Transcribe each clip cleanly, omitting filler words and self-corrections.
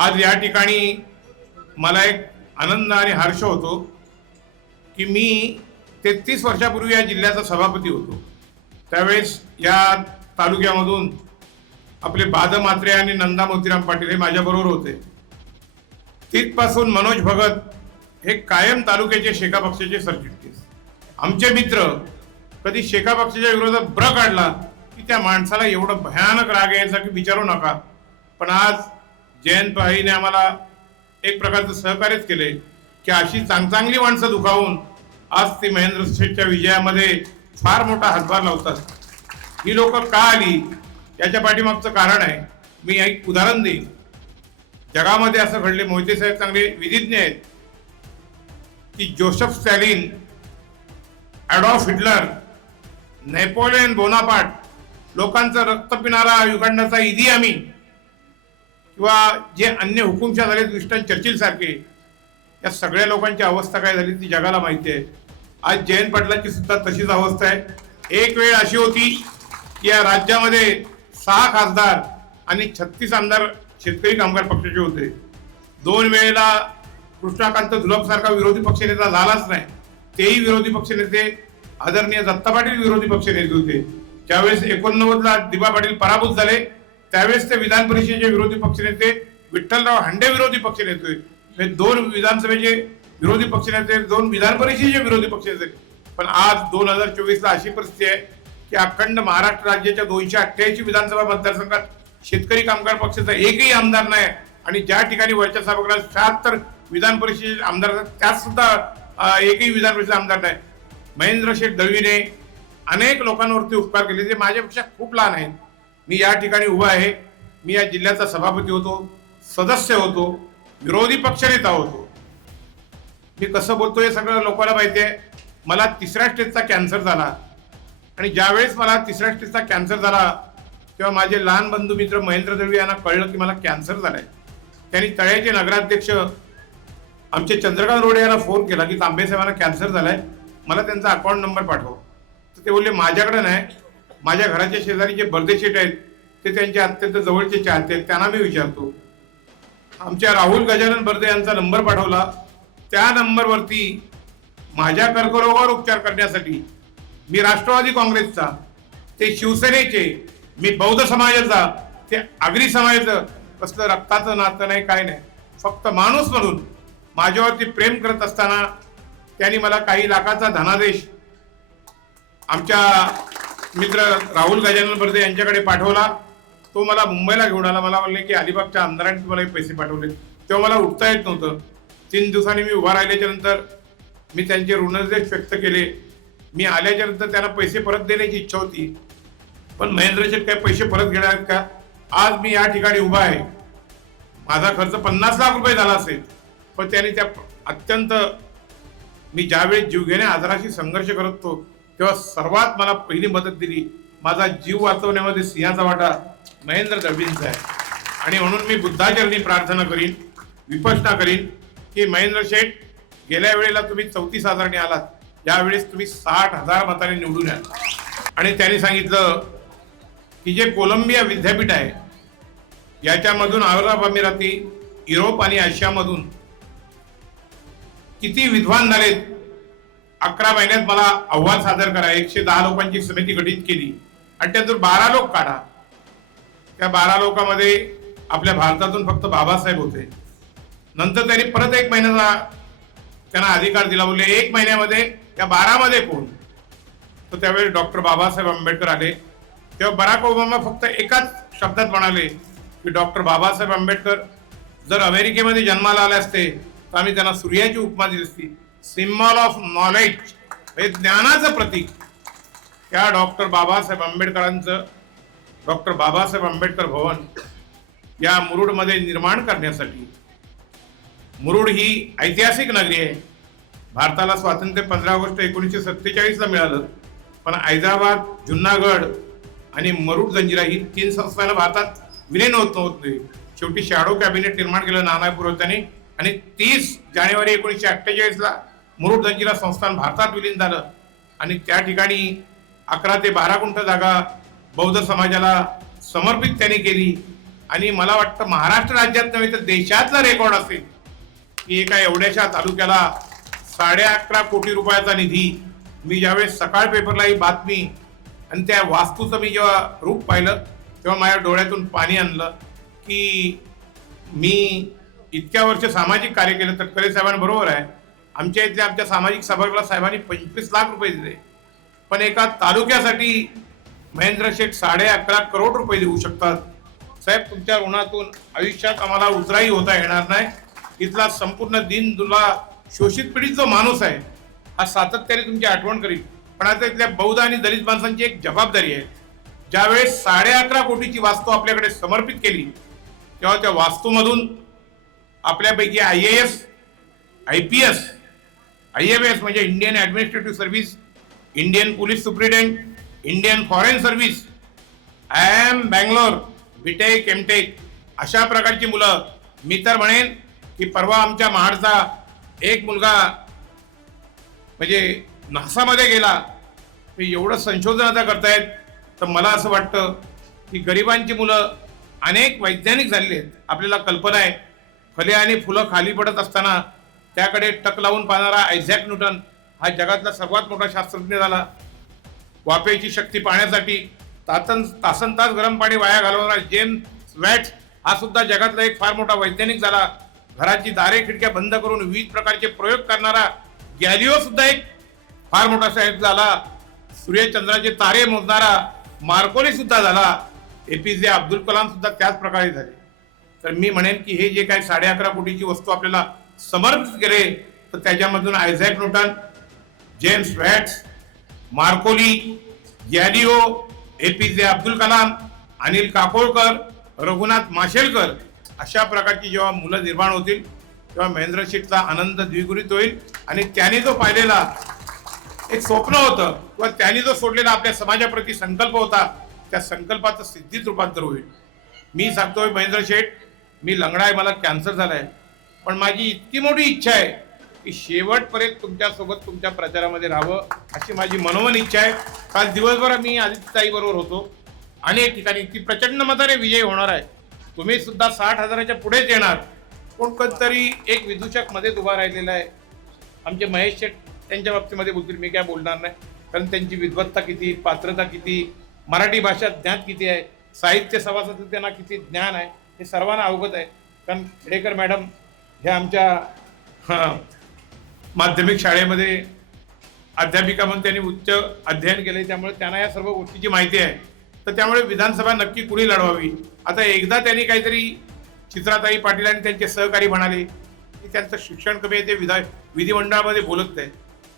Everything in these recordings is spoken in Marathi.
आज या ठिकाणी मला एक आनंद आणि हर्ष होतो की मी 33 वर्षापूर्वी या जिल्ह्याचा सभापती होतो। त्यावेळेस या तालुक्यामधून आपले बाद म्हात्रे आणि नंदा मोतीराम पाटील हे माझ्याबरोबर होते। तिथपासून मनोज भगत हे कायम तालुक्याचे शेका पक्षाचे सरचिटणीस। आमचे मित्र कधी शेका पक्षाच्या विरोधात ब्र काढला की त्या माणसाला एवढं भयानक राग यायचा की विचारू नका। पण आज जयंत पाहीने आम्हाला एक प्रकारचं सहकार्यच केले की अशी चांगली माणसं दुखावून आज ती महेंद्र शेठच्या विजयामध्ये फार मोठा हातभार लावतात। ही लोक का आली याच्या पाठीमागचं कारण आहे। मी एक उदाहरण देईन। जगामध्ये असं घडले, मोहिते साहेब चांगले विधिज्ञ आहेत, की Joseph Stalin, Adolf Hitler, Napoleon Bonaparte, लोकांचं रक्त पिणारा युगांडाचा इदी अमीन किंवा जे अन्य हुकुमशाह झाले विस्टन चर्चिल सारखे, या सगळ्या लोकांची अवस्था काय झाली ती जगाला माहिती आहे। आज जयंत पाटलांची सुद्धा तशीच अवस्था आहे। एक वेळ अशी होती की या राज्यामध्ये 6 खासदार आणि 36 आमदार शेतकरी कामगार पक्षाचे होते। 2 वेळेला कृष्णाकांत धुलप सारखा विरोधी पक्षनेता झालाच नाही। तेही विरोधी पक्षनेते आदरणीय दत्ता पाटील विरोधी पक्षनेते होते। ज्यावेळेस 89ला दिबा पाटील पराभूत झाले त्यावेळेस ते विधान परिषदेचे विरोधी पक्षनेते विठ्ठलराव हांडे विरोधी पक्षनेते होते। 2 विधानसभेचे विरोधी पक्षनेते, 2 विधान परिषदेचे विरोधी पक्षनेते। पण आज 2024ला अशी परिस्थिती आहे की अखंड महाराष्ट्र राज्याच्या 288 विधानसभा मतदारसंघात शेतकरी कामगार पक्षाचा एकही आमदार नाही। आणि ज्या ठिकाणी वरच्या सभागृहात 76 विधान परिषदेचे आमदार त्यात सुद्धा एकही विधान परिषद आमदार नाही। महेंद्र शेठ दळवीने अनेक लोकांवरती उपकार केले जे माझ्यापेक्षा खूप लहान आहेत। मी या ठिकाणी उभा आहे। मी या जिल्ह्याचा सभापती होतो, सदस्य होतो, विरोधी पक्षनेता होतो। मी कसं बोलतो हे सगळं लोकांना माहिती आहे। मला 3ऱ्या स्टेजचा कॅन्सर झाला आणि ज्यावेळेस मला 3ऱ्या स्टेजचा कॅन्सर झाला तेव्हा माझे लहान बंधू मित्र महेंद्र दळवी यांना कळलं की मला कॅन्सर झालाय। त्यांनी तळ्याचे नगराध्यक्ष आमचे चंद्रकांत रोडे यांना फोन केला की तांबे साहेबांना कॅन्सर झालाय, मला त्यांचा अकाउंट नंबर पाठव। तर ते बोलले माझ्याकडे नाही, माझ्या घराच्या शेजारी जे बर्दे शेठ आहेत ते त्यांचे अत्यंत जवळचे चाहते आहेत, त्यांना मी विचारतो। आमच्या राहुल गजानन बर्दे यांचा नंबर पाठवला। त्या नंबरवरती माझ्या कर्करोगावर उपचार करण्यासाठी मी राष्ट्रवादी काँग्रेसचा, ते शिवसेनेचे, मी बौद्ध समाजाचा, ते आगरी समाजाचं, कसलं रक्ताचं नातं नाही, काय नाही, फक्त माणूस म्हणून माझ्यावरती प्रेम करत असताना त्यांनी मला काही लाखाचा धनादेश आमच्या मित्र राहुल गजानन बर्दे यांच्याकडे पाठवला। तो मला मुंबईला घेऊन आला। मला म्हणले की अलिबागच्या आमदारांनी तुम्हाला पैसे पाठवले। तेव्हा मला उठता येत नव्हतं। 3 दिवसांनी मी उभा राहिल्याच्या नंतर मी त्यांचे ऋणदेश व्यक्त केले। मी आल्याच्या नंतर त्यांना पैसे परत देण्याची इच्छा होती, पण महेंद्र शेठ काय पैसे परत घेणार आहेत का? आज मी या ठिकाणी उभा आहे। माझा खर्च 50 लाख रुपये झाला असेल, पण त्यांनी त्या अत्यंत, मी ज्यावेळी जीवघेण्या आजाराशी संघर्ष करत होतो तेव्हा सर्वात मला पहिली मदत दिली। माझा जीव वाचवण्यामध्ये सिंहाचा वाटा महेंद्र दळवींचा आहे। आणि म्हणून मी बुद्धाचरणी प्रार्थना करीन, विपश्यना करीन की महेंद्र शेठ, गेल्या वेळेला तुम्ही 34,000 आलात, यावेळेस तुम्ही 60,000 मतांनी निवडून या। आणि त्यांनी सांगितलं की जे कोलंबिया विद्यापीठ आहे याच्यामधून अरब अमिराती, युरोप आणि आशियामधून किती विद्वान झालेत, 11 महिन्यात मला अहवाल सादर करा। 110 लोकांची समिती गठीत केली आणि त्यातून 12 लोक काढा। त्या 12 लोकांमध्ये आपल्या भारतातून फक्त बाबासाहेब होते। नंतर त्यांनी परत 1 महिन्याचा त्यांना अधिकार दिला। बोलले 1 महिन्यामध्ये त्या 12 मध्ये कोण? तर त्यावेळी डॉक्टर बाबासाहेब आंबेडकर आले। तेव्हा बराक ओबामा फक्त एकाच शब्दात म्हणाले की डॉक्टर बाबासाहेब आंबेडकर जर अमेरिकेमध्ये जन्माला आले असते तर आम्ही त्यांना सूर्याची उपमा दिली असती, सिम्बॉल ऑफ नॉलेज, हे ज्ञानाचं प्रतीक। त्या डॉक्टर बाबासाहेब आंबेडकरांचं डॉक्टर बाबासाहेब आंबेडकर भवन या मुरुडमध्ये निर्माण करण्यासाठी, मुरुड ही ऐतिहासिक नगरी आहे। भारताला स्वातंत्र्य 15 ऑगस्ट 1947ला मिळालं, पण हैदराबाद, जुन्नागड आणि मुरुड जंजिरा ही 3 संस्थानं भारतात विलीन होत नव्हते। शेवटी शॅडो कॅबिनेट निर्माण केलं नाना पुरोहितांनी आणि 30 जानेवारी 1948ला मुरुड जंजिरा संस्थान भारतात विलीन झालं। आणि त्या ठिकाणी 11 ते 12 गुंठ जागा बौद्ध समाजाला समर्पित त्यांनी केली आणि मला वाटतं महाराष्ट्र राज्यात नव्हे तर देशातला रेकॉर्ड असेल की एका एवढ्याशा तालुक्याला 11.5 कोटी रुपयाचा निधी. मी ज्यावेळेस सकाळ पेपरला ही बातमी आणि त्या वास्तूचं मी जेव्हा रूप पाहिलं तेव्हा माझ्या डोळ्यातून पाणी आणलं की मी इतक्या वर्ष सामाजिक कार्य केलं. तटकरे साहेबांबरोबर आहे, आमच्या इथल्या आमच्या सामाजिक सभागृह साहेबांनी 25 लाख रुपये दिले, पण एका तालुक्यासाठी महेंद्र शेठ 11.5 करोड रुपये देऊ शकतात. साहेब, तुमच्या ऋणातून आयुष्यात आम्हाला उतराही होता येणार नाही. इथला संपूर्ण दिन दुला शोषित पीडित जो माणूस आहे हा सातत्याने तुमची आठवण करील. पण आता इथल्या बौद्ध आणि दलित माणसांची एक जबाबदारी आहे. ज्यावेळेस 11.5 कोटीची वास्तू आपल्याकडे समर्पित केली तेव्हा त्या वास्तूमधून आपल्यापैकी IAS, IPS, IFS म्हणजे Indian administrative service, Indian police superintendent, Indian foreign service, IIM Bangalore, BTech, MTech अशा प्रकारची मुलं. मी तर म्हणेन की परवा आमच्या महाडचा एक मुलगा म्हणजे नासामध्ये गेला. एवढं संशोधन आता करतायत तर मला असं वाटतं की गरिबांची मुलं अनेक वैज्ञानिक झालेली आहेत. आपल्याला कल्पना आहे फले आणि फुलं खाली पडत असताना त्याकडे टक लावून पाहणारा आयझॅक न्यूटन हा जगातला सर्वात मोठा शास्त्रज्ञ झाला. वाफेची शक्ती पाहण्यासाठी तासन तास गरम पाणी वाया घालवणारा जेम्स वॅट्स हा सुद्धा जगातला एक फार मोठा वैज्ञानिक झाला. घराची दारे खिडक्या बंद करून विविध प्रकारचे प्रयोग करणारा गॅलिओ सुद्धा एक फार मोठा साहेब झाला. सूर्यचंद्राचे तारे मोजणारा मार्कोनी सुद्धा झाला. APJ अब्दुल कलाम सुद्धा त्याच प्रकारे झाले. तर मी म्हणेन की हे जे काही 11.5 कोटीची वस्तू आपल्याला समर्पित केले तर त्याच्यामधून Isaac Newton, James Watts, Marconi, Galileo, APJ Abdul Kalam, Anil Kakodkar, Raghunath Mashelkar अशा प्रकारची जेव्हा मुलं निर्माण होतील तेव्हा महेंद्र शेठचा आनंद द्विगुणित होईल. आणि त्याने जो पाहिलेला एक स्वप्न होतं किंवा त्यांनी जो सोडलेला आपल्या समाजाप्रती संकल्प होता त्या संकल्पाचं सिद्धीत रूपांतर होईल. मी सांगतोय महेंद्र शेठ, मी लंगडा आहे, मला कॅन्सर झालाय, पण माझी इतकी मोठी इच्छा आहे की शेवटपर्यंत तुमच्यासोबत तुमच्या प्रचारामध्ये राहावं अशी माझी मनोमन इच्छा आहे. काल दिवसभर मी आदित्यताई बरोबर होतो. अनेक ठिकाणी ती प्रचंड मताने विजय होणार आहे. तुम्ही सुद्धा 60,000च्या पुढेच येणार. कोणतरी एक विदूषक मध्ये उभा राहिलेला आहे. आमचे महेश शेठ त्यांच्या बाबतीमध्ये बोलतील, मी काय बोलणार नाही, कारण त्यांची विद्वत्ता किती, पात्रता किती, मराठी भाषा ज्ञान किती आहे, साहित्य सभासद त्यांना किती ज्ञान आहे हे सर्वांना अवगत आहे. कारण खेडेकर मॅडम ह्या आमच्या माध्यमिक शाळेमध्ये अध्यापिका म्हणून त्यांनी उच्च अध्ययन केले, त्यामुळे त्यांना या सर्व गोष्टीची माहिती आहे. तर त्यामुळे विधानसभा नक्की कुणी लढवावी. आता एकदा त्यांनी काहीतरी चित्राताई पाटील आणि त्यांचे सहकारी म्हणाले की त्यांचं शिक्षण कमी आहे, ते विधिमंडळामध्ये बोलत नाही.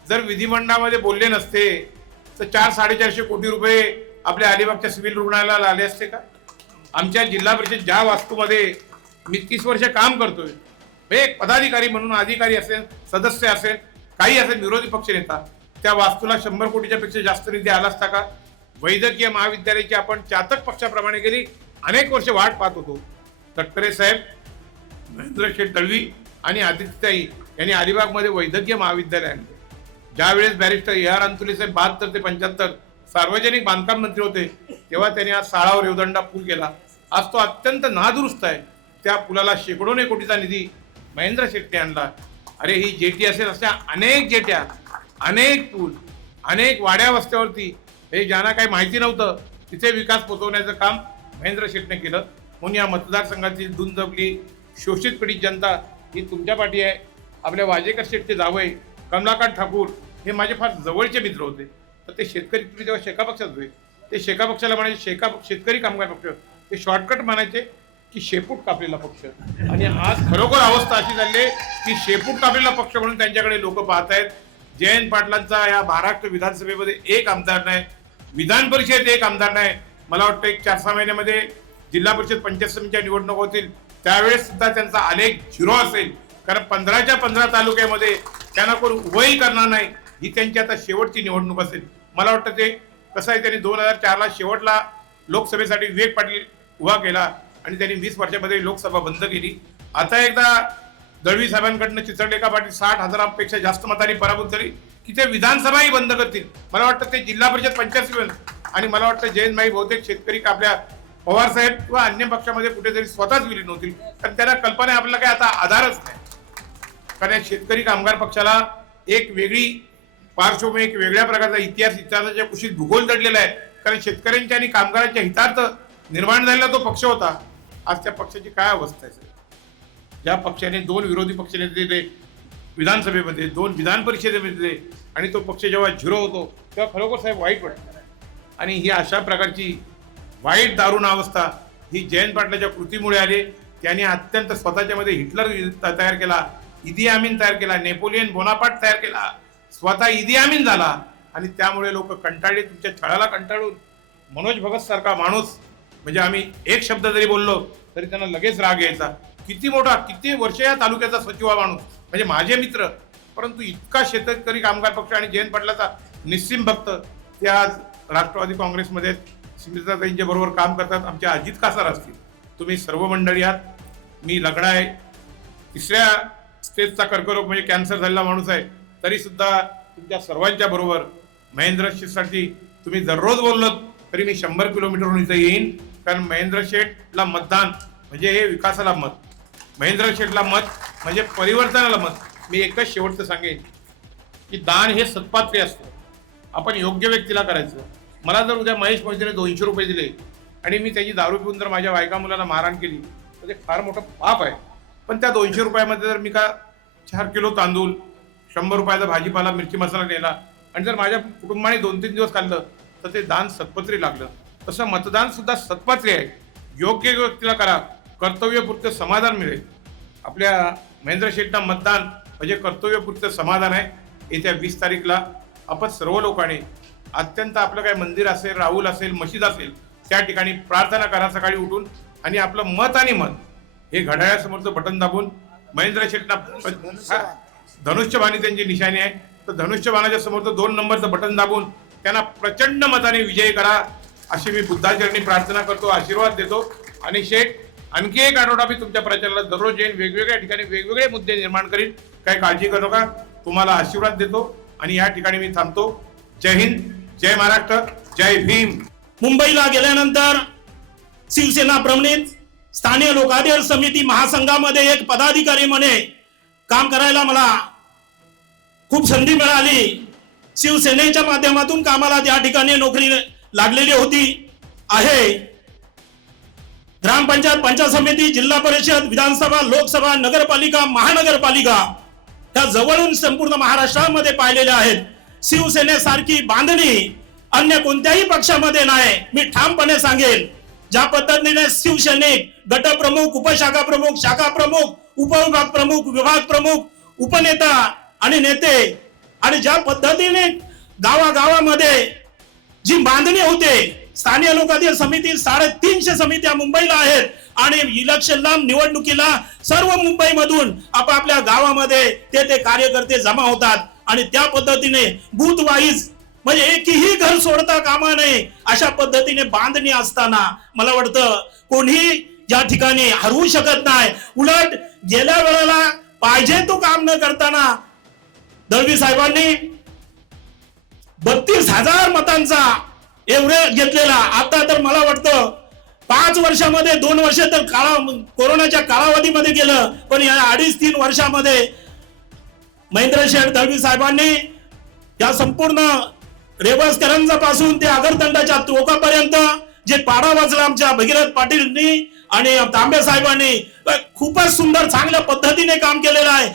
जर विधिमंडळामध्ये बोलले नसते तर 400-450 कोटी रुपये आपल्या अलिबागच्या सिव्हिल रुग्णालयाला आले असते का? आमच्या जिल्हा परिषद ज्या वास्तूमध्ये मी 30 वर्ष काम करतोय, एक पदाधिकारी म्हणून, अधिकारी असेल, सदस्य असेल, काही असेल, विरोधी पक्ष नेता, त्या वास्तूला 100 कोटीच्या पेक्षा जास्त निधी आला असता का? वैद्यकीय महाविद्यालयाची आपण चातक पक्षाप्रमाणे गेली अनेक वर्ष वाट पाहत होतो. तटकरे साहेब, महेंद्र शेठ दळवी आणि आदित्यताई यांनी अलिबागमध्ये वैद्यकीय महाविद्यालय आणले. ज्यावेळेस बॅरिस्टर AR अंतुले साहेब 72 ते 75 सार्वजनिक बांधकाम मंत्री होते तेव्हा त्यांनी आज साळावर रेवदंडा पूल केला. आज तो अत्यंत नादुरुस्त आहे. त्या पुलाला शेकडोने कोटीचा निधी महेंद्र शेट्टी आणला. अरे ही जेटी असेल अशा अनेक जेट्या, अनेक पूल, अनेक वाड्या वस्त्यावरती हे ज्यांना काही माहिती नव्हतं तिथे विकास पोचवण्याचं काम महेंद्र शेट्टीने केलं. म्हणून या मतदारसंघातील दुंदबली शोषित पीडित जनता ही तुमच्या पाठी आहे. आपल्या वाजेकर शेठचे जावई कमलाकांत ठाकूर हे माझे फार जवळचे मित्र होते. तर ते शेतकरी, तुम्ही जेव्हा शेका पक्षात होते ते शेका पक्षाला म्हणायचे शेतकरी कामगार पक्ष, ते शॉर्टकट म्हणायचे की शेपूट कापलेला पक्ष. आणि आज खरोखर अवस्था अशी झाली आहे की शेपूट कापलेला पक्ष म्हणून त्यांच्याकडे लोक पाहत आहेत. जयंत पाटलांचा या महाराष्ट्र विधानसभेमध्ये एक आमदार नाही, विधान परिषदेत एक आमदार नाही. मला वाटतं एक 4-6 महिन्यामध्ये जिल्हा परिषद पंचायत समितीच्या निवडणूक होतील त्यावेळेस सुद्धा त्यांचा आलेख 0 असेल. कारण 15च्या 15 तालुक्यामध्ये त्यांना कोण उभंही करणार नाही. ही त्यांची आता शेवटची निवडणूक असेल. मला वाटतं ते कसं आहे, त्यांनी 2004ला शेवटला लोकसभेसाठी विवेक पाटील उभा केला आणि त्यांनी 20 वर्षामध्ये लोकसभा बंद केली. आता एकदा दळवी साहेबांकडनं चिचरलेखा पाटील 60,000पेक्षा जास्त मतांनी पराभूत झाली की ते विधानसभाही बंद करतील. मला वाटतं ते जिल्हा परिषद पंचायत समिती आणि मला वाटतं जयंतभाई बहुतेक शेतकरी आपल्या पवार साहेब किंवा अन्य पक्षामध्ये कुठेतरी स्वतःच विलीन होतील, कारण त्यांना कल्पना आहे आपल्याला काय आता आधारच नाही. कारण या शेतकरी कामगार पक्षाला एक वेगळी पार्श्वभूमी, एक वेगळ्या प्रकारचा इतिहासाच्या कुशीत भूगोल दडलेला आहे. कारण शेतकऱ्यांच्या आणि कामगारांच्या हितार्थ निर्माण झालेला तो पक्ष होता. आज त्या पक्षाची काय अवस्था आहे? ज्या पक्षाने 2 विरोधी पक्षनेते दिले विधानसभेमध्ये, 2 विधान परिषदेमध्ये दिले, आणि तो पक्ष जेव्हा झिरो होतो तेव्हा खरोखर साहेब वाईट वाटतं. आणि ही अशा प्रकारची वाईट दारुण अवस्था ही जयंत पाटलाच्या कृतीमुळे आली. त्यांनी अत्यंत स्वतःच्या मध्ये हिटलर तयार केला, इदी आमीन तयार केला, नेपोलियन बोनापार्ट तयार केला, स्वतः इदी आमीन झाला. आणि त्यामुळे लोक कंटाळले, तुमच्या छळाला कंटाळून मनोज भगत सारखा माणूस, म्हणजे आम्ही एक शब्द जरी बोललो तरी त्यांना लगेच राग यायचा. किती मोठा, किती वर्ष या तालुक्याचा सचिव हा माणूस, म्हणजे माझे मित्र, परंतु इतका शेतकरी कामगार पक्ष आणि जयंत पाटलाचा निस्सीम भक्त, ते आज राष्ट्रवादी काँग्रेसमध्ये स्मिताताईंच्या बरोबर काम करतात. आमचे अजित कासार असतील, तुम्ही सर्व मंडळी आहात. मी लग्न आहे, 3ऱ्या स्टेजचा कर्करोग म्हणजे कॅन्सर झालेला माणूस आहे, तरी सुद्धा तुमच्या सर्वांच्या बरोबर महेंद्र शेठसाठी तुम्ही दररोज बोललात तरी मी 100 किलोमीटरहून इथं येईन. कारण महेंद्र शेठला मतदान म्हणजे हे विकासाला मत, महेंद्र शेठला मत म्हणजे परिवर्तनाला मत. मी एकच शेवटचं सांगेन की दान हे सत्पात्री असतं, आपण योग्य व्यक्तीला करायचं. मला जर उद्या महेश मोहितेने 200 रुपये दिले आणि मी त्याची दारू पिऊन जर माझ्या बायका मुलाला मारहाण केली तर ते फार मोठं पाप आहे. पण त्या 200 रुपयामध्ये जर मी का 4 किलो तांदूळ, 100 रुपयाचा भाजीपाला, मिरची मसाला नेला आणि जर माझ्या कुटुंबाने 2-3 दिवस खाल्लं तर ते दान सत्पत्री लागलं. तसं मतदान सुद्धा सत्पत्री आहे. योग्य व्यक्तीला करा, कर्तव्यपूर्त समाधान मिळेल. आपल्या महेंद्र शेठना मतदान म्हणजे कर्तव्यपूर्त समाधान आहे. येत्या 20 तारीखला आपण सर्व लोकांनी अत्यंत आपलं काय मंदिर असेल, राहुल असेल, मशीद असेल, त्या ठिकाणी प्रार्थना करा सकाळी उठून, आणि आपलं मत आणि मत हे घड्याळासमोरचं बटन दाबून महेंद्र शेठना, धनुष्यबाणी त्यांची निशाणी आहे, तर धनुष्यबाणाच्या समोरचं 2 नंबरचं बटन दाबून त्यांना प्रचंड मताने विजयी करा, अशी मी बुद्धाचरणी प्रार्थना करतो, आशीर्वाद देतो. आणि शेठ आणखी एक आठवडा मी तुमच्या प्रचाराला दररोज येईन, वेगवेगळ्या ठिकाणी वेगवेगळे मुद्दे निर्माण करीन. काही काळजी करू नका, तुम्हाला आशीर्वाद देतो आणि या ठिकाणी मी थांबतो. जय हिंद, जय महाराष्ट्र, जय भीम. मुंबईला गेल्यानंतर शिवसेना प्रमुख स्थानिक लोकाधिकार समिती महासंघामध्ये एक पदाधिकारी म्हणून काम करायला मला खूप संधी मिळाली. शिवसेनेच्या माध्यमातून कामाला त्या ठिकाणी नोकरी लागलेली होती आहे. ग्रामपंचायत, पंचायत समिती, जिल्हा परिषद, विधानसभा, लोकसभा, नगरपालिका, महानगरपालिका त्या जवळून संपूर्ण महाराष्ट्रामध्ये पाहिलेल्या आहेत. शिवसेनेसारखी बांधणी अन्य कोणत्याही पक्षामध्ये नाही. मी ठामपणे सांगेन, ज्या पद्धतीने शिवसैनिक गटप्रमुख, उपशाखा प्रमुख, शाखा प्रमुख, उपविभाग प्रमुख, विभाग प्रमुख, उपनेता आणि नेते, आणि ज्या पद्धतीने गावागावामध्ये जी बांधणी होते, स्थानिक लोकाधिकार समिती 350 समित्या मुंबईला आहेत आणि इलेक्शनला, निवडणुकीला सर्व मुंबईमधून आपापल्या गावामध्ये ते कार्यकर्ते जमा होतात आणि त्या पद्धतीने बूथ वाईज म्हणजे एकही घर सोडता कामा नये अशा पद्धतीने बांधणी असताना मला वाटतं कोणी या ठिकाणी हरवू शकत नाही. उलट गेल्या वेळेला पाहिजे तो काम न करताना दळवी साहेबांनी 32,000 मतांचा एव्हरेज घेतलेला. आता तर मला वाटतं 5 वर्षामध्ये 2 वर्ष तर कोरोनाच्या कालावधीमध्ये गेलं, पण या 2.5-3 वर्षामध्ये महेंद्र शेठ दळवी साहेबांनी या संपूर्ण रेवसकरांचा पासून ते आगरतंडाच्या टोकापर्यंत जे पाडा वाजला आमच्या भगीरथ पाटीलनी आणि तांबे साहेबांनी खूपच सुंदर चांगल्या पद्धतीने काम केलेलं आहे.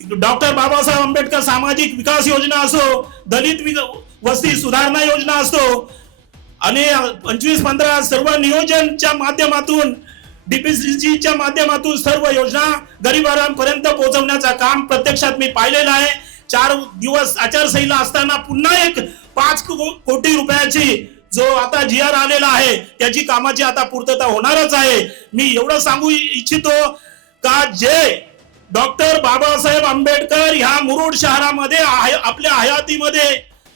डॉक्टर बाबासाहेब आंबेडकर सामाजिक विकास योजना असो, दलित वस्ती सुधारणा योजना असो आणि 25-15 सर्व नियोजनच्या माध्यमातून, डीपीसीच्या माध्यमातून सर्व योजना गरिबांपर्यंत पोहोचवण्याचं काम प्रत्यक्षात मी पाहिलेलं आहे. 4 दिवस आचारसंहिता असताना पुन्हा एक 5 कोटी रुपयाची जो आता GR आलेला आहे त्याची कामाची आता पूर्तता होणारच आहे. मी एवढं सांगू इच्छितो का जे डॉक्टर बाबासाहेब आंबेडकर ह्या मुरुड शहरामध्ये आपल्या हयातीमध्ये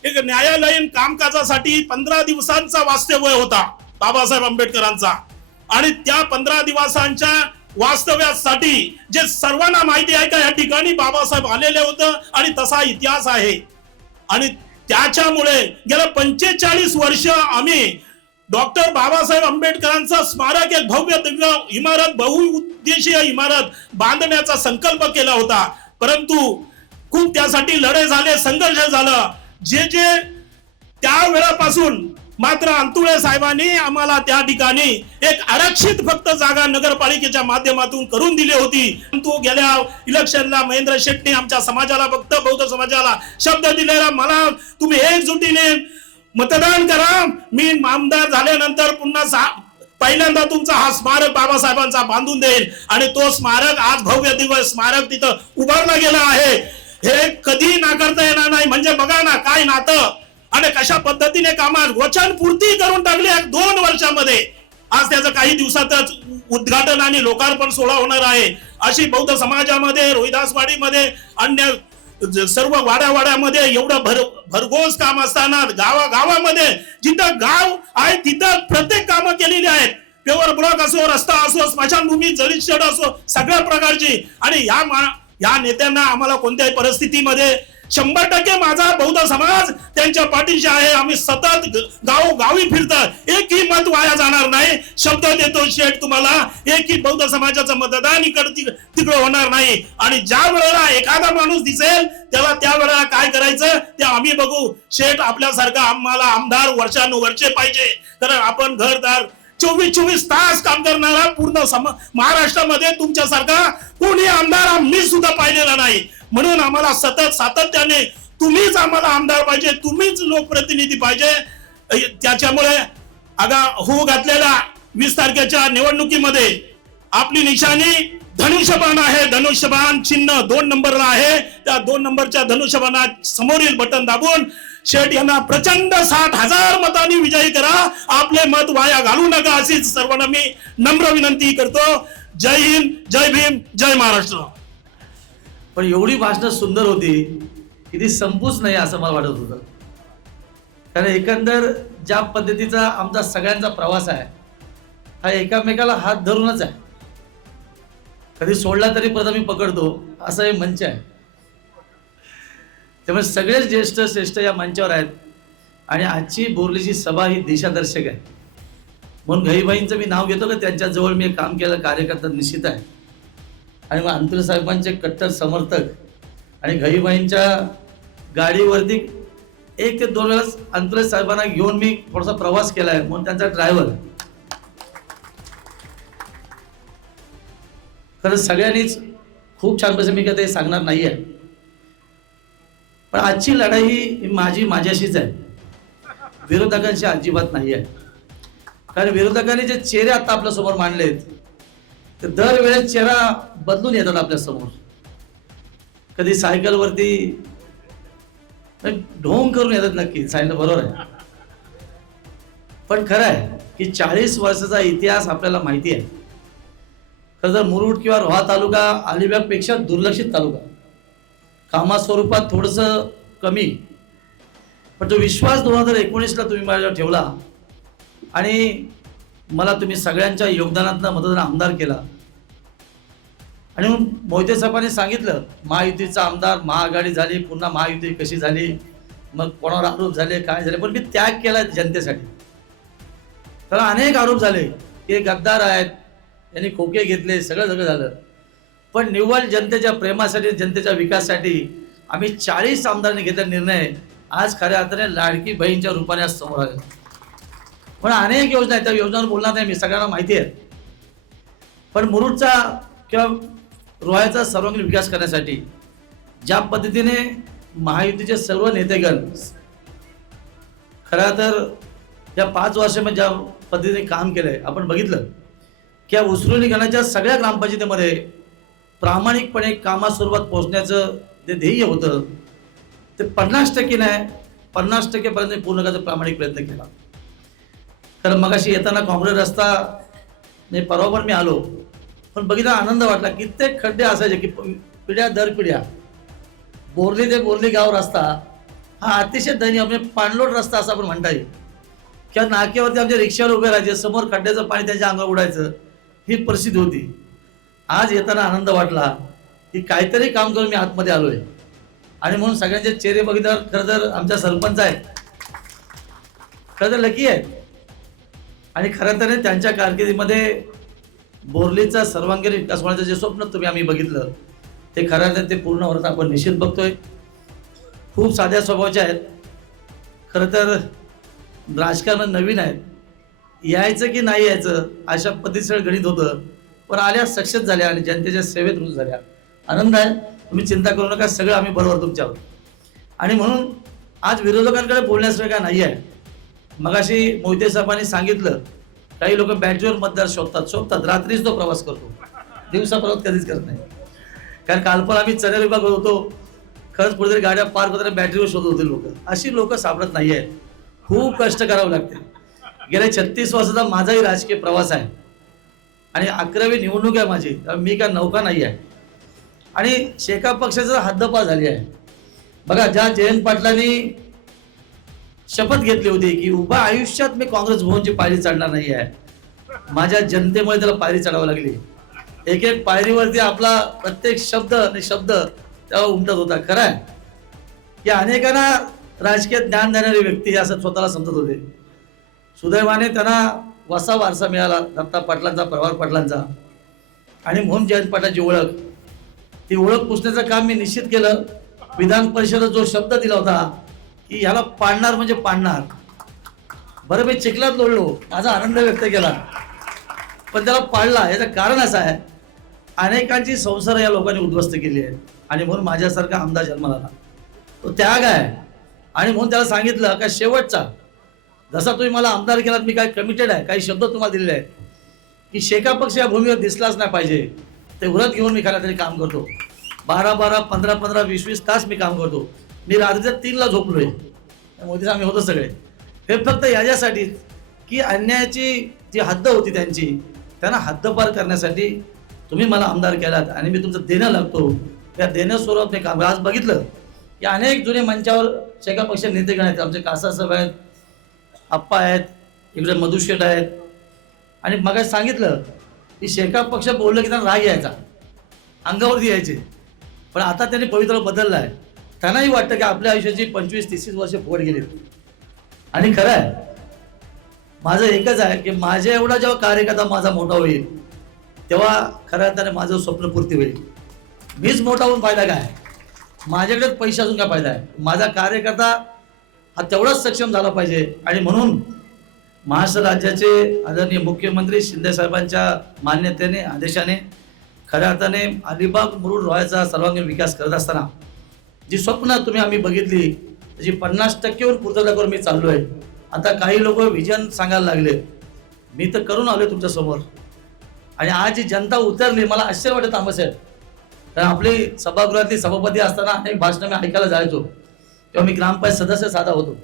एक न्यायालयीन कामकाजासाठी 15 दिवसांचा वास्तव्य होता बाबासाहेब आंबेडकरांचा, आणि त्या 15 दिवसांच्या वास्तव्यासाठी जे सर्वांना माहिती आहे का या ठिकाणी बाबासाहेब आलेले होते आणि तसा इतिहास आहे. आणि त्याच्यामुळे गेल्या 45 वर्ष आम्ही डॉक्टर बाबासाहेब आंबेडकरांचं स्मारक, एक भव्य दिव्य इमारत, बहुउद्देशीय इमारत बांधण्याचा संकल्प केला होता, परंतु खूप त्यासाठी लढाई झाले, संघर्ष झाला. जे त्या वेळापासून मात्र अंतुळे साहेबांनी आम्हाला त्या ठिकाणी एक आरक्षित फक्त जागा नगरपालिकेच्या माध्यमातून करून दिली होती. परंतु गेल्या इलेक्शनला महेंद्र शेट्टी आमच्या समाजाला, फक्त बौद्ध समाजाला शब्द दिलेला, मला तुम्ही एकजुटीने मतदान करा, मी आमदार झाल्यानंतर पुन्हा पहिल्यांदा तुमचा हा स्मारक बाबासाहेबांचा बांधून देईल. आणि तो स्मारक आज भव्य दिव्य स्मारक तिथं उभारला गेला आहे. हे कधी नाकारता येणार नाही. म्हणजे बघा ना काय नातं आणि कशा पद्धतीने कामात वचन पूर्ती करून टाकली 2 वर्षामध्ये. आज त्याचं काही दिवसातच उद्घाटन आणि लोकार्पण सोहळा होणार आहे. अशी बौद्ध समाजामध्ये, रोहिदासवाडीमध्ये, अन्य सर्व वाड्यावाड्यामध्ये एवढं भरघोस काम असताना गावागावामध्ये जिथं गाव आहे तिथं प्रत्येक कामं केलेली आहेत. पेवर ब्लॉक असो, रस्ता असो, स्मशानभूमी, जळीत शेड असो, सगळ्या प्रकारची. आणि या नेत्यांना आम्हाला कोणत्याही परिस्थितीमध्ये 100% माझा बौद्ध समाज त्यांच्या पाठीशी आहे. आम्ही सतत गावोगावी फिरतात, एकही मत वाया जाणार नाही. शब्द देतो शेठ तुम्हाला, एकही बौद्ध समाजाचं मतदान तिकडे होणार नाही. आणि ज्या वेळेला एखादा माणूस दिसेल त्याला त्या वेळेला काय करायचं ते आम्ही बघू. शेठ आपल्यासारखा आम्हाला आमदार वर्षानुवर्षे पाहिजे, कारण आपण घरदार 24 तास काम करणारा पूर्ण महाराष्ट्रामध्ये तुमच्यासारखा कोणी आमदार आम्ही सुद्धा पाहिलेला नाही. म्हणून आम्हाला सतत सातत्याने तुम्हीच आम्हाला आमदार पाहिजे, तुम्हीच लोकप्रतिनिधी पाहिजे. त्याच्यामुळे होऊ घातलेल्या 20 तारखेच्या निवडणुकीमध्ये आपली निशाणी धनुष्यबाण आहे. धनुष्यबाण चिन्ह 2 नंबरला आहे. त्या 2 नंबरच्या धनुष्यबाणा समोरील बटन दाबून शेठ यांना प्रचंड 60,000 मतांनी विजयी करा. आपले मत वाया घालू नका अशी सर्वांना मी नम्र विनंती करतो. जय हिंद, जय भीम, जय महाराष्ट्र. पण एवढी भाषणं सुंदर होती की ती संपूच नाही असं मला वाटत होतं. कारण एकंदर ज्या पद्धतीचा आमचा सगळ्यांचा प्रवास आहे हा एकामेकाला हात धरूनच आहे. कधी सोडला तरी परत आम्ही पकडतो असं हे मंच आहे. त्यामुळे सगळेच ज्येष्ठ श्रेष्ठ या मंचावर आहेत. आणि आजची बोरलीची सभा ही दिशादर्शक आहे. म्हणून गहीबाईंचं मी नाव घेतो की त्यांच्याजवळ मी काम केलं कार्यकर्ता निश्चित आहे. आणि मग अंतुले साहेबांचे कट्टर समर्थक आणि गहीबाईंच्या गाडीवरती 1 ते 2 वेळेस अंतुले साहेबांना घेऊन मी थोडासा प्रवास केला आहे. म्हणून त्यांचा ड्रायव्हर खरं सगळ्यांनीच खूप छान पैसे मी काय ते सांगणार नाही आहे. पण आजची लढाई ही माझ्याशीच आहे, विरोधकांशी अजिबात नाही आहे. कारण विरोधकांनी जे चेहरे आता आपल्या समोर मांडलेत ते दरवेळेस चेहरा बदलून येतात आपल्या समोर. कधी सायकलवरती ढोंग करून येतात, नक्की सांगितलं बरोबर आहे. पण खरं आहे की 40 वर्षाचा इतिहास आपल्याला माहिती आहे. खरं तर मुरुड किंवा रोहा तालुका अलिबागपेक्षा दुर्लक्षित तालुका, कामा स्वरूपात थोडंसं कमी. पण तो विश्वास 2019ला तुम्ही माझ्यावर ठेवला आणि मला तुम्ही सगळ्यांच्या योगदानातनं मतदान आमदार केला. आणि मोहिते साहेबांनी सांगितलं महायुतीचा आमदार, महाआघाडी झाली, पुन्हा महायुती कशी झाली, मग कोणावर आरोप झाले, काय झाले. पण मी त्याग केला जनतेसाठी. त्याला अनेक आरोप झाले की गद्दार आहेत, यांनी खोके घेतले, सगळं झालं. पण निव्वळ जनतेच्या प्रेमासाठी, जनतेच्या विकासासाठी आम्ही 40 आमदारांनी घेतला निर्णय आज खऱ्या अर्थाने लाडकी बहीणच्या रूपाने आज समोर आले. पण अनेक योजना आहेत, त्या योजनांवर बोलणार नाही मी, सगळ्यांना माहिती आहे. पण मुरुडचा किंवा रोह्याचा सर्वांगीण विकास करण्यासाठी ज्या पद्धतीने महायुतीचे सर्व नेतेगण खरं तर या 5 वर्षामध्ये ज्या पद्धतीने काम केलंय आपण बघितलं की या उसरुली गणाच्या सगळ्या ग्रामपंचायतीमध्ये प्रामाणिकपणे कामास्वरूपात पोहोचण्याचं जे ध्येय होतं ते 50% नाही 50% पर्यंत पूर्ण करायचा प्रामाणिक प्रयत्न केला. कारण मगाशी येताना काँग्रेस रस्ता नाही, परवा पण मी आलो, पण बघितला आनंद वाटला. कित्येक खड्डे असायचे की पिढ्या दर पिढ्या बोरली ते बोरली गाव रस्ता हा अतिशय दयनीय, म्हणजे पाणलोट रस्ता असं आपण म्हणता येईल. किंवा नाक्यावरती आमच्या रिक्षावर उभे राहायचे, समोर खड्ड्याचं पाणी त्यांच्या अंगावर उडायचं, ही परिस्थिती होती. आज येताना आनंद वाटला की काहीतरी काम करून मी आतमध्ये आलोय. आणि म्हणून सगळ्यांचे चेहरे बघितल्यावर खरं तर आमच्या सरपंच आहेत, खरं तर लकी आहेत. आणि खरं तर त्यांच्या कारकिर्दीमध्ये बोर्लीचा सर्वांगीण विकास होण्याचं जे स्वप्न आम्ही बघितलं ते खरं तर ते पूर्ण होत आपण निश्चित बघतोय. खूप साध्या स्वभावाचे आहेत. खरं तर राजकारण नवीन आहेत, यायचं की नाही यायचं अशा पद्धतीचं गणित होतं, पण आल्या सक्सेस झाल्या आणि जनतेच्या सेवेत रुजू झाल्या. आनंद आहे, तुम्ही चिंता करू नका, सगळं आम्ही बरोबर तुमच्यावर. आणि म्हणून आज विरोधकांकडे बोलण्यासारखं काय नाही आहे. मगाशी मोहिते साहेबांनी सांगितलं, काही लोक बॅटरीवर मतदार शोधतात रात्रीच तो प्रवास करतो, दिवसा प्रवास कधीच करत नाही. कारण काल पण आम्ही चनेर विभाग होतो, खरंच कुठेतरी गाड्या पार्क होताना बॅटरीवर शोधत होते लोक. अशी लोक सापडत नाही आहेत, खूप कष्ट करावं लागते. गेल्या 36 वर्षाचा माझाही राजकीय प्रवास आहे आणि 11वी निवडणूक आहे माझी, मी काय नौका नाही आहे. आणि शेका पक्षाचं हद्दपार झाली आहे. बघा, ज्या जयंत पाटलांनी शपथ घेतली होती की उभा आयुष्यात मी काँग्रेस भवनची पायरी चढणार नाही आहे, माझ्या जनतेमुळे त्याला पायरी चढावं लागली. एक एक पायरीवरती आपला प्रत्येक शब्द आणि शब्द तेव्हा उमटत होता. खरं आहे की अनेकांना राजकीय ज्ञान देणारी व्यक्ती असं स्वतःला समजत होते. सुदैवाने त्यांना वसा वारसा मिळाला दत्ता पाटलांचा, प्रभार पाटलांचा. आणि म्हणून जयंत पाटलांची ओळख, ती ओळख पुसण्याचं काम मी निश्चित केलं. विधान परिषदेत जो शब्द दिला होता की ह्याला पाडणार म्हणजे पाडणार, बरं मी चिखलात लोळलो, माझा आनंद व्यक्त केला, पण त्याला पाडला. याचं कारण असं आहे, अनेकांची संसार या लोकांनी उद्ध्वस्त केली आहे आणि म्हणून माझ्यासारखा आमदार जन्माला आला. तो त्याग आहे. आणि म्हणून त्याला सांगितलं का शेवटचा, जसा तुम्ही मला आमदार केलात, मी काय कमिटेड आहे, काही शब्द तुम्हाला दिलेले आहेत की शेका पक्ष या भूमीवर दिसलाच नाही पाहिजे, ते व्रत घेऊन मी खऱ्या तरी काम करतो. 12-12, 15-15, 20-20 तास मी काम करतो. मी रात्रीच्या 3ला झोपलोय, मोदीच आम्ही होतो सगळे. हे फक्त याच्यासाठी की अन्यायाची जी हद्द होती त्यांना हद्दपार करण्यासाठी तुम्ही मला आमदार केलात आणि मी तुमचं देणं लागतो. त्या देण्यास्वरूपात मी काम. आज बघितलं की अनेक जुने मंचावर शेका पक्ष नेते आहेत. आमचे कासासाहेब आहेत, आप्पा आहेत, इकडे मधुशेठ आहेत. आणि मग सांगितलं की शेका पक्ष बोललं की त्यांना राग यायचा, अंगावरती यायचे. पण आता त्यांनी पवित्र बदललं आहे. त्यांनाही वाटतं की आपल्या आयुष्याची 25-30 वर्ष फुकट गेली. आणि खरं आहे, माझं एकच आहे की माझ्या एवढा जेव्हा कार्यकर्ता माझा मोठा होईल तेव्हा खऱ्या अर्थाने माझं स्वप्न पूर्ती होईल. मीच मोठा होऊन फायदा काय, माझ्याकडेच पैसे असून काय फायदा आहे. माझा कार्यकर्ता हा तेवढाच सक्षम झाला पाहिजे. आणि म्हणून महाराष्ट्र राज्याचे आदरणीय मुख्यमंत्री शिंदे साहेबांच्या मान्यतेने, आदेशाने खऱ्या अर्थाने अलिबाग मुरुड रोहाचा सर्वांगीण विकास करत असताना जी स्वप्न आम्ही बघितली त्याची 50% पूर्तता करून मी चाललो आहे. आता काही लोक विजन सांगायला लागले, मी तर करून आलोय तुमच्या समोर. आणि आज जी जनता उतरली, मला आश्चर्य वाटत तामस आहे. कारण आपली सभागृहातली सभापती असताना अनेक भाषणं मी ऐकायला जायचो, तेव्हा मी ग्रामपंचायत सदस्य साधा होतो.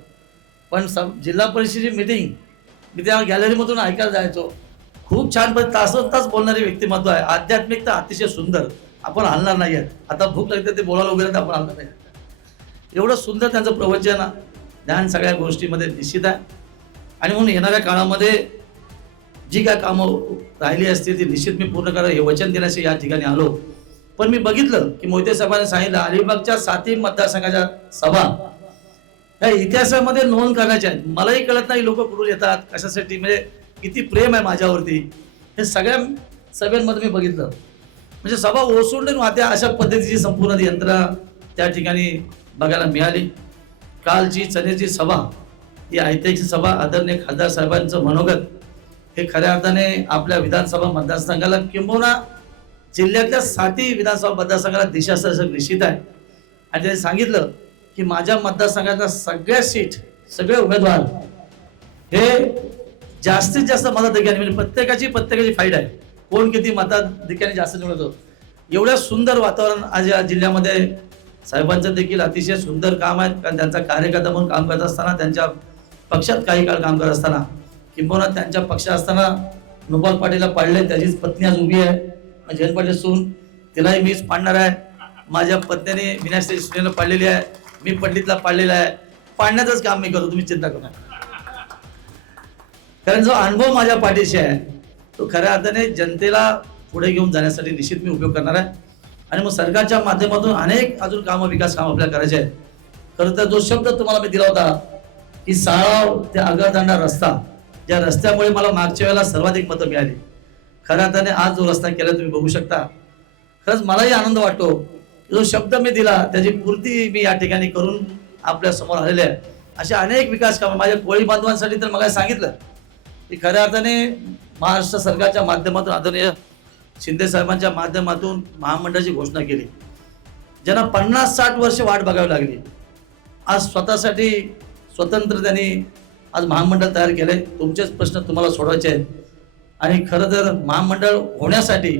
पण जिल्हा परिषदेची मीटिंग मी त्या गॅलरीमधून ऐकायला जायचो. खूप छान तासन तास बोलणारी व्यक्तिमत्व आहे. आध्यात्मिकता अतिशय सुंदर. आपण हलणार नाही आहेत. आता भूक लागते ते बोलायला वगैरे तर आपण हलणार नाही. एवढं सुंदर त्यांचं प्रवचन, ज्ञान सगळ्या गोष्टीमध्ये निश्चित आहे. आणि म्हणून येणाऱ्या काळामध्ये जी काय कामं राहिली असतील ती निश्चित मी पूर्ण करा हे वचन देण्याचे या ठिकाणी आलो. पण मी बघितलं की मोहिते साहेबांनी सांगितलं अलिबागच्या 7 मतदारसंघाच्या सभा ह्या इतिहासामध्ये नोंद करण्याच्या आहेत. मलाही कळत नाही लोक कुठून येतात, कशासाठी, म्हणजे किती प्रेम आहे माझ्यावरती. हे सगळ्या सभेमध्ये मी बघितलं. म्हणजे सभा ओसंडून वाहत्या अशा पद्धतीची संपूर्ण यंत्रणा त्या ठिकाणी बघायला मिळाली. कालची चनेरची सभा ही ऐतिहासिक सभा, आदरणीय खासदार साहेबांचं मनोगत हे खऱ्या अर्थाने आपल्या विधानसभा मतदारसंघाला किंबहुना जिल्ह्यातल्या 7 विधानसभा मतदारसंघाला दिशादर्शक निश्चित आहे. आणि त्यांनी सांगितलं की माझ्या मतदारसंघातल्या सगळ्या सीट, सगळे उमेदवार हे जास्तीत जास्त मताधिक्याने, म्हणजे प्रत्येकाची फाईट आहे, कोण किती मताधिक्याने जास्त निवडतो. एवढं सुंदर वातावरण आज या जिल्ह्यामध्ये. साहेबांचं देखील अतिशय सुंदर काम आहे. कारण त्यांचा कार्यकर्ता म्हणून काम करत असताना, त्यांच्या पक्षात काही काळ काम करत असताना, किंबहुना त्यांच्या पक्षात असताना नुपाल पाटीलला पाडले, त्याचीच पत्नी आज उभी आहे, जयंत पाटील सून, तिलाही मीच पाडणार आहे. माझ्या पत्नीने विनाश्री सुनेला पाडलेली आहे, मी पंडितला पाडलेला आहे. पाडण्याचंच काम मी करतो, तुम्ही चिंता करू नका. कारण जो अनुभव माझ्या पाठीशी आहे तो खऱ्या अर्थाने जनतेला पुढे घेऊन जाण्यासाठी निश्चित मी उपयोग करणार आहे. आणि मग सरकारच्या माध्यमातून अनेक अजून कामं, विकास कामं आपल्याला करायचे आहेत. खरं तर जो शब्द तुम्हाला मी दिला होता की साळाव ते आगरदांडा रस्ता, ज्या रस्त्यामुळे मला मागच्या वेळेला सर्वाधिक मतं मिळाली, खऱ्या अर्थाने आज जो रस्ता केला तुम्ही बघू शकता. खरंच मलाही आनंद वाटतो. जो शब्द मी दिला त्याची पूर्ती मी या ठिकाणी करून आपल्या समोर आलेले आहे. अशा अनेक विकास कामं माझ्या कोळी बांधवांसाठी तर मला सांगितलं की खऱ्या अर्थाने महाराष्ट्र सरकारच्या माध्यमातून आदरणीय शिंदे साहेबांच्या माध्यमातून महामंडळाची घोषणा केली. ज्यांना 50-60 वर्ष वाट बघावी लागली, आज स्वतःसाठी स्वतंत्र त्यांनी आज महामंडळ तयार केले. तुमचेच प्रश्न तुम्हाला सोडवायचे आहेत. आणि खरं तर महामंडळ होण्यासाठी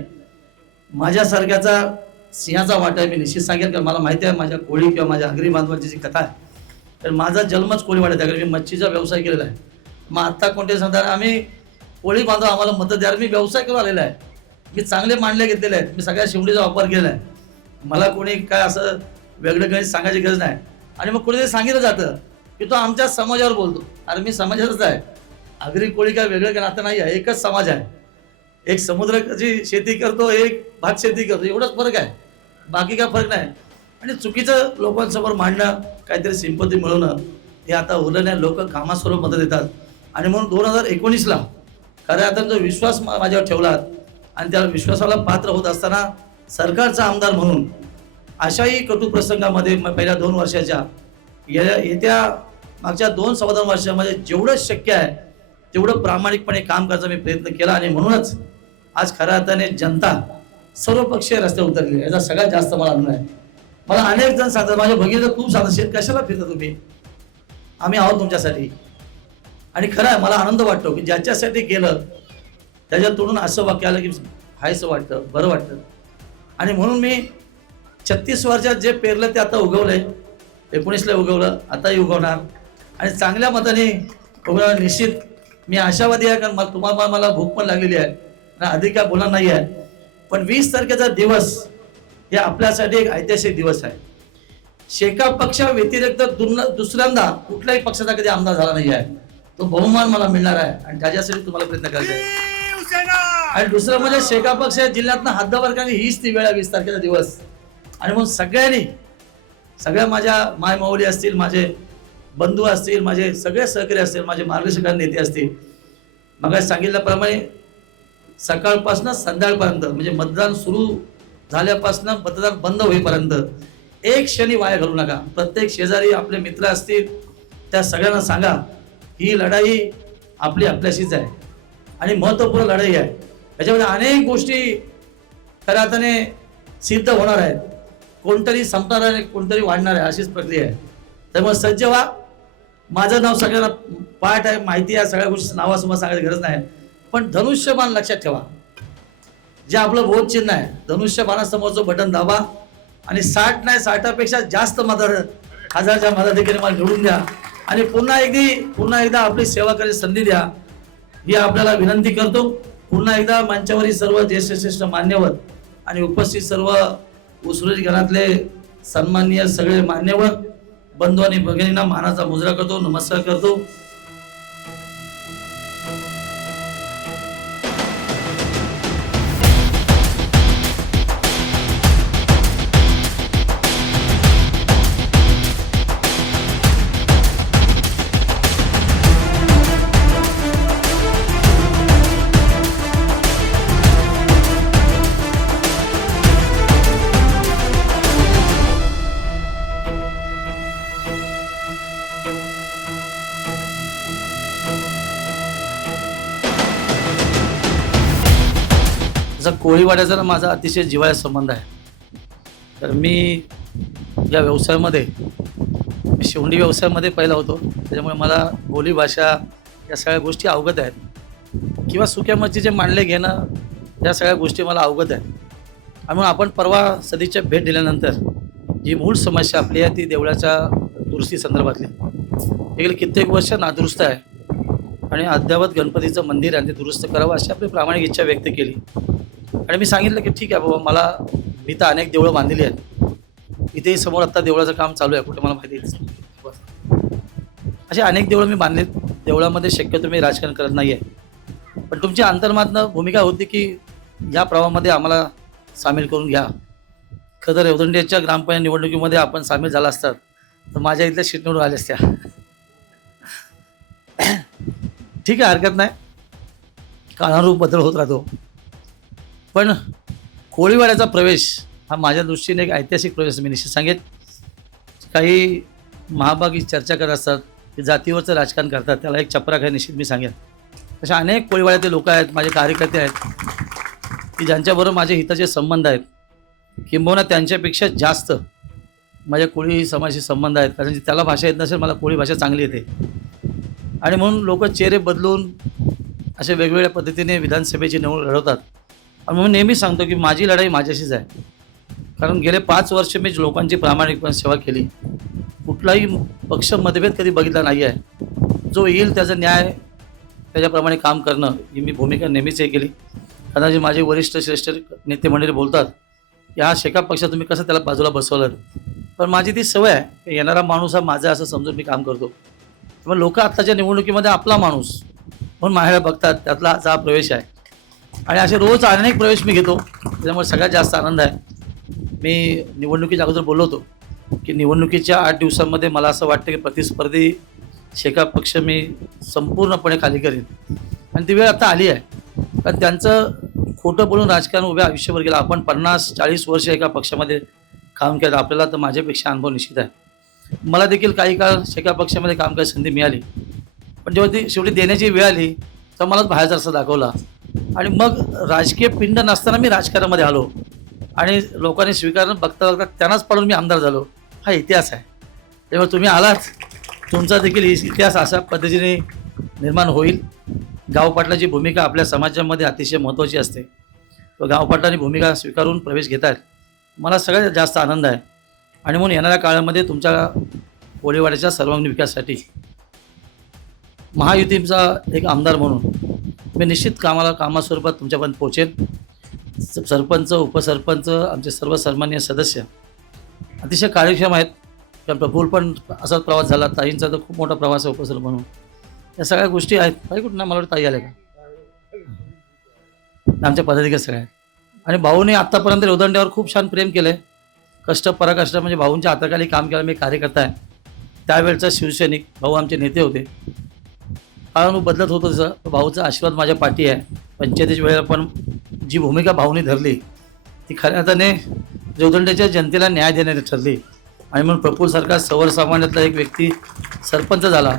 माझ्यासारख्याचा सिंहाचा वाटा आहे. मी निश्चित सांगेन, कारण मला माहिती आहे माझ्या कोळी किंवा माझ्या आगरी बांधवांची जी कथा आहे, तर माझा जन्मच कोळीवाड्यात आहे. कारण मी मच्छीचा व्यवसाय केलेला आहे. मग आत्ता कोणते सांगतात आम्ही कोळी बांधव आम्हाला मतं द्या, मी व्यवसाय करून आलेला आहे. मी चांगले मांडले घेतलेले आहेत. मी सगळ्या शिवडीचा वापर केलेला आहे. मला कोणी काय असं वेगळं गणित सांगायची गरज नाही. आणि मग कोणीतरी सांगितलं जातं की तो आमच्या समाजावर बोलतो. अरे मी समाजातच आहे. आगरी कोळी काय वेगळं काय नातं नाही आहे, एकच समाज आहे. एक समुद्राची शेती करतो, एक भात शेती करतो, एवढंच फरक आहे, बाकी काय फरक नाही. आणि चुकीचं लोकांसमोर मांडणं, काहीतरी सिंपती मिळवणं, हे आता उरलं नाही. लोक कामास्वरूप मदत देतात. आणि म्हणून 2019ला खऱ्या अर्थाने जो विश्वास माझ्यावर ठेवलात आणि त्या विश्वासाला पात्र होत असताना सरकारचा आमदार म्हणून अशाही कटू प्रसंगामध्ये पहिल्या 2 वर्षाच्या येत्या मागच्या 2-2.25 वर्षामध्ये जेवढं शक्य आहे तेवढं प्रामाणिकपणे काम करायचा मी प्रयत्न केला. आणि म्हणूनच आज खऱ्या अर्थाने जनता सर्वपक्षीय रस्त्यावर उतरली. याचा सगळ्यात जास्त मला आनंद आहे. मला अनेक जण सांगतात, माझ्या भगिनीला खूप सांगतात, शेत कशाला फिरता तुम्ही, आम्ही आहोत तुमच्यासाठी. आणि खरं आहे, मला आनंद वाटतो की ज्याच्यासाठी केलं त्याच्या तोडून असं वाक्य आलं की हायसं वाटतं, बरं वाटतं. आणि म्हणून मी 36 वर्षात जे पेरलं ते आता उगवलंय. 19ला उगवलं, आताही उगवणार आणि चांगल्या मताने उगवणार निश्चित. मी आशावादी आहे, कारण तुम्हाला मला भूक पण लागलेली आहे ना, अधिक काय बोलणार नाही आहे. पण 20 तारखेचा दिवस हे आपल्यासाठी एक ऐतिहासिक दिवस आहे. शेका पक्षा व्यतिरिक्त दुसऱ्यांदा कुठल्याही पक्षाचा कधी आमदार झाला नाही आहे. तो बहुमान मला मिळणार आहे आणि त्याच्यासाठी तुम्हाला प्रयत्न करायचा आहे. आणि दुसरं म्हणजे शेका पक्ष जिल्ह्यातनं हद्दवर्गाने हीच ती वेळ आहे, 20 तारखेचा दिवस. आणि म्हणून सगळ्यांनी, सगळ्या माझ्या मायमाऊली असतील, माझे बंधू असतील, माझे सगळे सहकारी असतील, माझे मार्गदर्शक नेते असतील, मग सांगितल्याप्रमाणे सकाळपासून संध्याकाळपर्यंत म्हणजे मतदान सुरू झाल्यापासून मतदान बंद होईपर्यंत एक क्षणी वाया घालू नका. प्रत्येक शेजारी आपले मित्र असतील त्या सगळ्यांना सांगा ही लढाई आपली आपल्याशीच आहे आणि महत्त्वपूर्ण लढाई आहे. याच्यामध्ये अनेक गोष्टी खऱ्या अर्थाने सिद्ध होणार आहेत. कोणतरी संपणार आहे, कोणतरी वाढणार आहे, अशीच प्रक्रिया आहे. त्यामुळे सज्ज व्हा. माझं नाव सगळ्यांना पाठ आहे, माहिती आहे, सगळ्या गोष्टी नावासमोर सांगायची गरज नाही. पण धनुष्यबाण लक्षात ठेवा, जे आपलं बोध चिन्ह आहे, धनुष्यबाणासमोरचं बटन दाबा आणि 60 नाही 60पेक्षा जास्त हजारच्या मताधिकारी मला निवडून द्या आणि पुन्हा एकदा आपली सेवा करायची संधी द्या, ही आपल्याला विनंती करतो. पुन्हा एकदा मंचावरील सर्व ज्येष्ठ मान्यवर आणि उपस्थित सर्व उसुरी गणातले सन्माननीय सगळे मान्यवर बंधू आणि भगिनींना मानाचा मुजरा करतो, नमस्कार करतो. कोळीवाड्याचा माझा अतिशय जिव्हाळ्याचा संबंध आहे. तर मी या व्यवसायामध्ये शिवणी व्यवसायामध्ये पहिला होतो, त्याच्यामुळे मला बोली भाषा या सगळ्या गोष्टी अवगत आहेत. किंवा सुक्या मच्छीचे मांडले घेणं या सगळ्या गोष्टी मला अवगत आहेत. म्हणून आपण परवा सदिच्छा भेट दिल्यानंतर जी मूळ समस्या आपली आहे ती देवळाच्या दुरुस्ती संदर्भातली गेली कित्येक वर्ष नादुरुस्त आहे आणि अद्यावत गणपतीचं मंदिर आहे ते दुरुस्त करावं अशी आपली प्रामाणिक इच्छा व्यक्त केली. आणि मी सांगितलं की ठीक आहे बाबा, मी तर अनेक देवळं बांधलेली आहेत, इथेही समोर आत्ता देवळाचं काम चालू आहे, कुठे मला माहिती असे अनेक देवळं मी बांधलेत. देवळामध्ये शक्यतो मी राजकारण करत नाही आहे, पण तुमची अंतर्मनातनं भूमिका होती की या प्रवाहामध्ये आम्हाला सामील करून घ्या. खरं तर रेवदंड्याच्या ग्रामपंचायत निवडणुकीमध्ये आपण सामील झाला असतात तर माझ्या इथल्या सीट निवडून आल्या असत्या. ठीक आहे, हरकत नाही, काळानुरूप बदल होत राहतो. पण कोळीवाड्याचा प्रवेश हा माझ्या दृष्टीने एक ऐतिहासिक प्रवेश मी निश्चित सांगेन. काही महाभागी चर्चा करत असतात की जातीवरचं राजकारण करतात, त्याला एक चपराक आहे निश्चित मी सांगेन. अशा अनेक कोळीवाड्यातले लोक आहेत, माझे कार्यकर्ते आहेत की ज्यांच्याबरोबर माझे हिताचे संबंध आहेत, किंबहुना त्यांच्यापेक्षा जास्त माझ्या कोळी समाजाशी संबंध आहेत. कारण त्याला भाषा येत नसेल, मला कोळी भाषा चांगली येते. आणि म्हणून लोक चेहरे बदलून अशा वेगवेगळ्या पद्धतीने विधानसभेची निवडणूक लढवतात. आणि म्हणून नेहमी सांगतो की माझी लढाई माझ्याशीच आहे. कारण गेले 5 वर्ष मी लोकांची प्रामाणिकपणे सेवा केली. कुठलाही पक्ष मतभेद कधी बघितला नाही आहे. जो येईल त्याचा न्याय त्याच्याप्रमाणे काम करणं ही मी भूमिका नेहमीच हे केली. कदाचित माझे वरिष्ठ श्रेष्ठ नेते मंडळी बोलतात की हा शेका पक्ष तुम्ही कसं त्याला बाजूला बसवलं, पण माझी ती सवय आहे की येणारा माणूस हा माझा असं समजून मी काम करतो. मग लोक आत्ताच्या निवडणुकीमध्ये आपला माणूस म्हणून माझ्याकडे बघतात, त्यातला हा प्रवेश आहे. आणि असे रोज अनेक प्रवेश मी घेतो, त्याच्यामुळे सगळ्यात जास्त आनंद आहे. मी निवडणुकीच्या अगोदर बोललो होतो की निवडणुकीच्या 8 दिवसांमध्ये मला असं वाटतं की प्रतिस्पर्धी शेका पक्ष मी संपूर्णपणे खाली करेन. आणि ती वेळ आता आली आहे. कारण त्यांचं खोटं बोलून राजकारण उभ्या आयुष्यभर गेलं. आपण 50-40 वर्ष एका पक्षामध्ये काम केलं, आपल्याला तर माझ्यापेक्षा अनुभव निश्चित आहे. मला देखील काही काळ शेका पक्षामध्ये काम करायची संधी मिळाली, पण जेव्हा ती शेवटी देण्याची वेळ आली तर मलाच बाहेरचा रस्ता दाखवला. आणि मग राजकीय पिंड नसताना मी राजकारणामध्ये आलो आणि लोकांनी स्वीकारणं बघता बघता त्यांनाच पाडून मी आमदार झालो. हा इतिहास आहे. तेव्हा तुम्ही आलात, तुमचा देखील इतिहास अशा पद्धतीने निर्माण होईल. गावपाटलाची भूमिका आपल्या समाजामध्ये अतिशय महत्त्वाची असते. तो गावपाटलांनी भूमिका स्वीकारून प्रवेश घेत आहेत, मला सगळ्यात जास्त आनंद आहे. आणि म्हणून येणाऱ्या काळामध्ये तुमच्या कोळीवाड्याच्या सर्वांगीण विकासासाठी महायुतीचा एक आमदार म्हणून मी निश्चित कामास्वरूपात तुमच्यापर्यंत पोहोचेन. सरपंच, उपसरपंच, आमचे सर्व सन्माननीय सदस्य अतिशय कार्यक्षम आहेत. कारण प्रफुल्ल पण असाच प्रवास झाला, ताईंचा तर खूप मोठा प्रवास आहे उपसर म्हणून. या सगळ्या गोष्टी आहेत. ताई कुठं ना, मला वाटतं ताई आल्या का, आमच्या पदाधिकारी सगळ्या आहेत. आणि भाऊने आत्तापर्यंत रोदंड्यावर खूप छान प्रेम केलं आहे. कष्ट पराकष्ट म्हणजे भाऊंच्या हाताखाली काम केलं. मी कार्यकर्ता आहे, त्यावेळचा शिवसैनिक भाऊ आमचे नेते होते. काळानु बदलत होतं तसं भाऊचा आशीर्वाद माझ्या पाठी आहे. पंचायतीच्या वेळेला पण जी भूमिका भाऊने धरली ती खऱ्या अर्थाने रोदंड्याच्या जनतेला न्याय देण्याची ठरली. आणि म्हणून प्रफुल्लसारखा सर्वसामान्यातला एक व्यक्ती सरपंच झाला.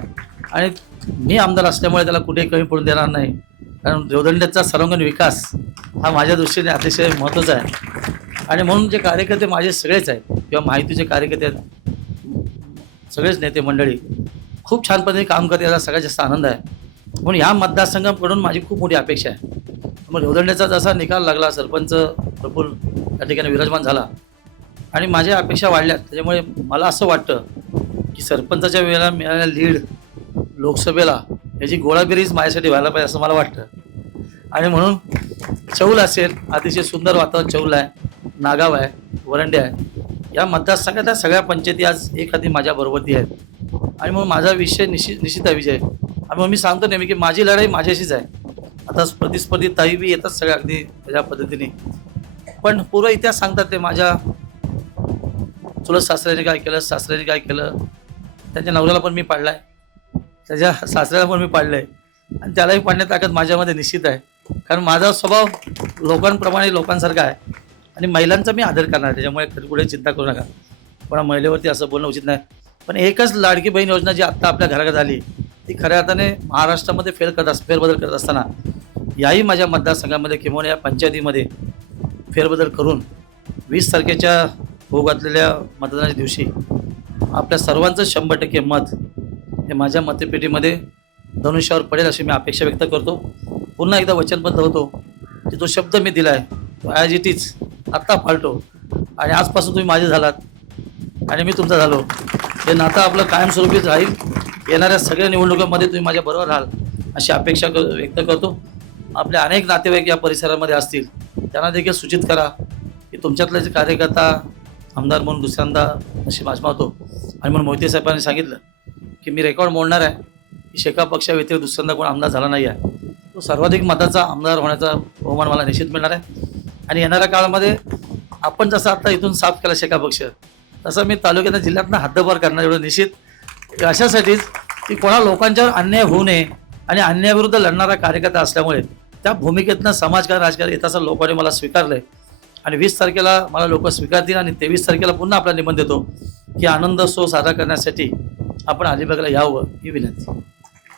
आणि मी आमदार असल्यामुळे त्याला कुठेही कमी पडून देणार नाही. कारण रोदंड्याचा सर्वांगीण विकास हा माझ्या दृष्टीने अतिशय महत्त्वाचा आहे. आणि म्हणून जे कार्यकर्ते माझे सगळेच आहेत किंवा माहितीचे कार्यकर्ते आहेत, सगळेच नेते मंडळी खूप छान पद्धतीने काम करते, याचा सगळ्यात जास्त आनंद आहे. म्हणून ह्या मतदारसंघाकडून माझी खूप मोठी अपेक्षा आहे. मग रोदंड्याचा जसा निकाल लागला, सरपंच प्रफुल्ल त्या ठिकाणी विराजमान झाला आणि माझ्या अपेक्षा वाढल्या. त्याच्यामुळे मला असं वाटतं की सरपंचाच्या वेळेला मिळालेला लीड लोकसभेला याची गोळाबेरीज माझ्यासाठी व्हायला पाहिजे असं मला वाटतं. आणि म्हणून चौल असेल, अतिशय सुंदर वातावरण चौल आहे, नागाव आहे, वरंडे आहे, या मतदारसंघातल्या सगळ्या पंचायती आज एखादी माझ्याबरोबरती आहेत. आणि म्हणून माझा विषय निश्चित आहे विजय. आणि मग मी सांगतो नेहमी की माझी लढाई माझ्याशीच आहे. आता प्रतिस्पर्धी ताई बी येतात सगळ्या अगदी त्याच्या पद्धतीने, पण पूर्व इतिहास सांगतात ते माझ्या चुलत सासऱ्याने काय केलं, सासऱ्याने काय केलं, त्यांच्या नवऱ्याला पण मी पाडला आहे, त्याच्या सासऱ्याला पण मी पाडलं आहे. आणि त्यालाही पाडण्यात ताकद माझ्यामध्ये निश्चित आहे. कारण माझा स्वभाव लोकांप्रमाणे लोकांसारखा आहे आणि महिलांचा मी आदर करणार. त्याच्यामुळे पुढे चिंता करू नका. पण महिलेवरती असं बोलणं उचित नाही. पण एकच लाडकी बहीण योजना जी आत्ता आपल्या घराघरात आली ती खऱ्या अर्थाने महाराष्ट्रामध्ये फेरबदल करत असताना याही माझ्या मतदारसंघामध्ये किंवा या पंचायतीमध्ये फेरबदल करून 20 तारखेच्या होऊ घातलेल्या मतदानाच्या दिवशी आपल्या सर्वांचं 100% मत हे माझ्या मतपेटीमध्ये धनुष्यावर पडेल अशी मी अपेक्षा व्यक्त करतो. पुन्हा एकदा वचनबद्ध होतो की जो शब्द मी दिला आहे तो ॲज इट इज आत्ता पाळतो. आणि आजपासून तुम्ही माझे झालात आणि मी तुमचा झालो, हे नातं आपलं कायमस्वरूपीच राहील. येणाऱ्या सगळ्या निवडणुकांमध्ये तुम्ही माझ्या बरोबर राहाल अशी अपेक्षा व्यक्त करतो. आपले अनेक नातेवाईक या परिसरामध्ये असतील, त्यांना देखील सूचित करा की तुमच्यातले जे कार्यकर्ता आमदार म्हणून दुसऱ्यांदा अशी आजमावतो. आणि म्हणून मोहिते साहेबांनी सांगितलं की मी रेकॉर्ड मोडणार आहे की शेका पक्षाव्यतिरिक्त दुसऱ्यांदा कोण आमदार झाला नाही आहे. तो सर्वाधिक मताचा आमदार होण्याचा बहुमान मला निश्चित मिळणार आहे. आणि येणाऱ्या काळामध्ये आपण जसं आता इथून साफ केला शेका पक्ष, तसं मी तालुक्याच्या जिल्ह्यातनं हद्दपार करणार एवढं निश्चित. अशासाठीच की कोणा लोकांच्यावर अन्याय होऊ नये आणि अन्यायाविरुद्ध लढणारा कार्यकर्ता असल्यामुळे त्या भूमिकेतनं समाजकारण राजकारण येत असं लोकांनी मला स्वीकारलंय आणि 20 तारखेला मला लोक स्वीकारतील आणि 23 तारखेला पुन्हा आपला निबंध देतो की आनंद उत्सव साजरा करण्यासाठी आपण अलिबागला यावं ही विनंती.